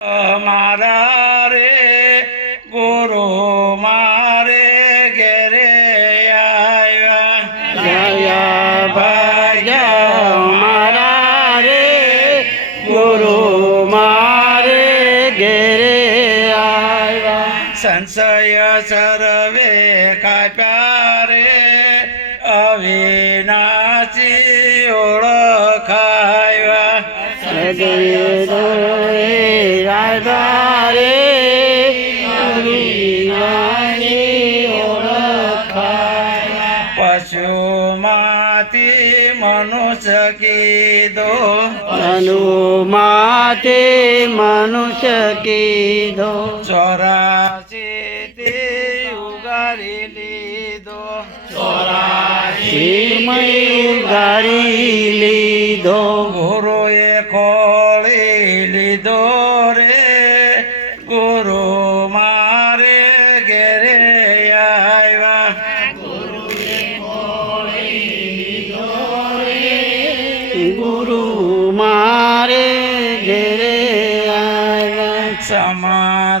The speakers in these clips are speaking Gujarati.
મારા રે ગુરુ મારે ઘેરે આવ્યા. ભજ મારા રે ગુરુ મારે ઘેરે આવ્યા. સંશય સર્વે કાપ્યા રે અવિનાશી ઓળખાવ્યા. પશુમાંથી મનુષ્ય કીધો. મનુ માતે મનુષ્ય કીધો. ચોરાશી ઉગારી લીધો. શ્રીમય ઉગારી લીધો. ગુરુએ આવ્યા સમા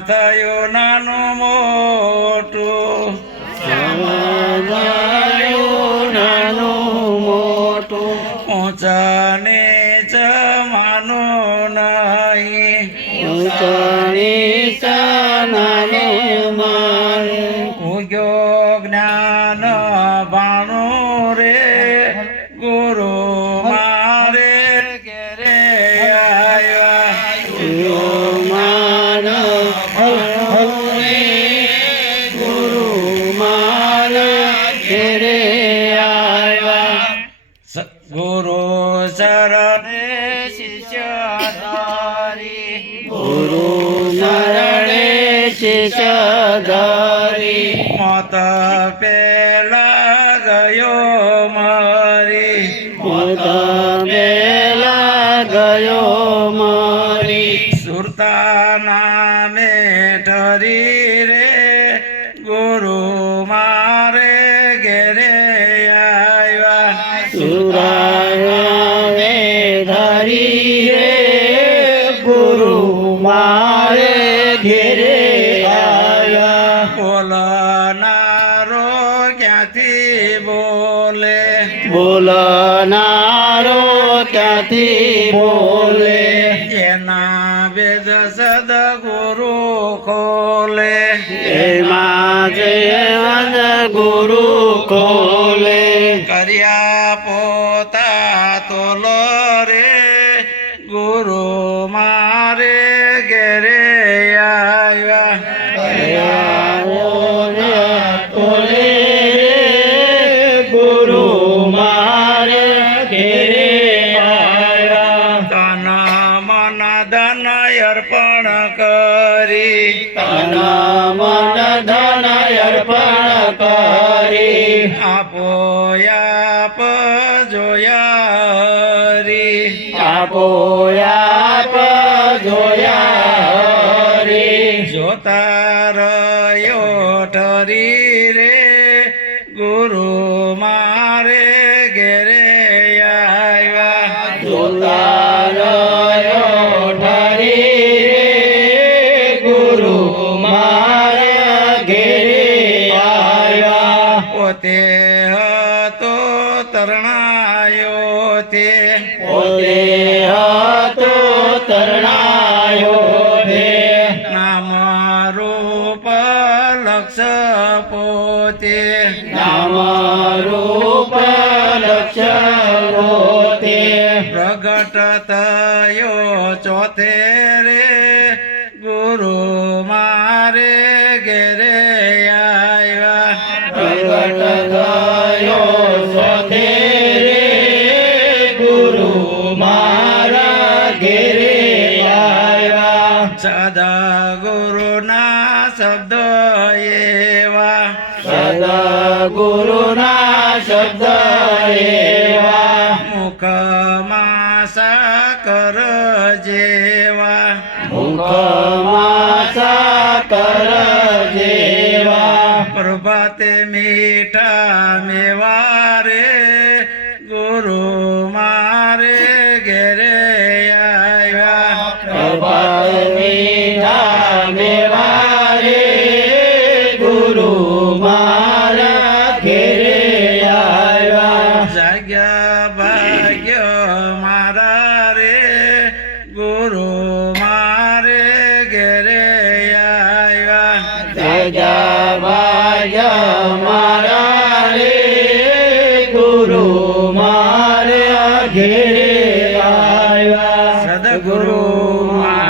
ગુરુ શરણે શિષ્ય ધારી ગુરુ શરણે શિષ્ય ધારી મત પેલા ગયો મારી મત પેલા ગયો મારી સુરતા સુરાવે ધરી રે ગુરુ મારે ઘેરે આવ્યા બોલનારો ક્યાંથી બોલે? બોલનારો ક્યાંથી બોલે? એના વેદ સદ ગુરુ ખોલે. એમાં જે ગુરુ ખોલે. કર્યા મારે ઘેરે આવ્યા. તન મન ધન અર્પણ કરી. તન મન ધન અર્પણ કરી. આપ હરી આપો આપ જોયા હરી. જોતા રહ્યો ઠરી રે ગુરુ મારે. ચોથે રે ગુરુ મારે ઘેરે સદા ગુરુના શબ્દ પ્રભાતે મીઠા મેવારે ગુરુ મારે ઘેરે આવ્યા. પ્રભાતે મીઠા મેવારે ગુરુ મારા ઘેરે આવ્યા. જાગ્યા ભાગ્યો મારા الدنيا